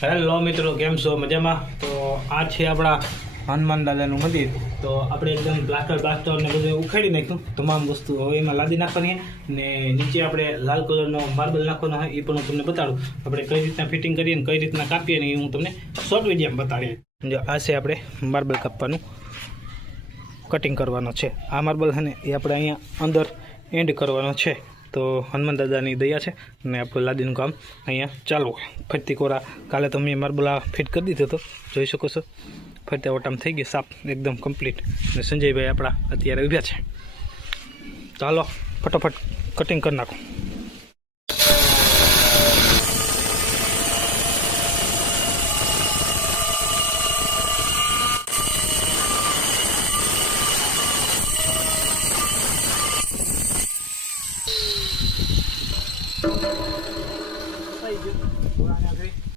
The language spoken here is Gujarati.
હેલો મિત્રો, કેમ છો? મજામાં? તો આ છે આપણા હનુમાન દાદાનું મંદિર. તો આપણે એકદમ પ્લાસ્ટર ને બધું ઉખાડી નાખ્યું, તમામ વસ્તુ હવે એમાં લાદી નાખવાની ને નીચે આપણે લાલ કલરનો માર્બલ નાખવાનો હોય એ પણ હું તમને બતાડું. આપણે કઈ રીતના ફિટિંગ કરીએ ને કઈ રીતના કાપીએ ને એ હું તમને શોર્ટ વિડીયોમાં બતાડીએ. જો આ છે આપણે માર્બલ કાપવાનું, કટિંગ કરવાનો છે. આ માર્બલ છે ને એ આપણે અહીંયા અંદર એન્ડ કરવાનો છે. તો હનુમાન દાદાની દયા છે ને આપણું લાદીનું કામ અહીંયા ચાલુ હોય. ફરતી કોરા કાલે તો મેં માર્બલ ફિટ કરી દીધો હતો, જોઈ શકો છો. ફરતા ઓટામ થઈ ગઈ સાફ એકદમ કમ્પ્લીટ. ને સંજયભાઈ આપણા અત્યારે ઊભા છે. ચાલો ફટોફટ કટિંગ કરી નાખો.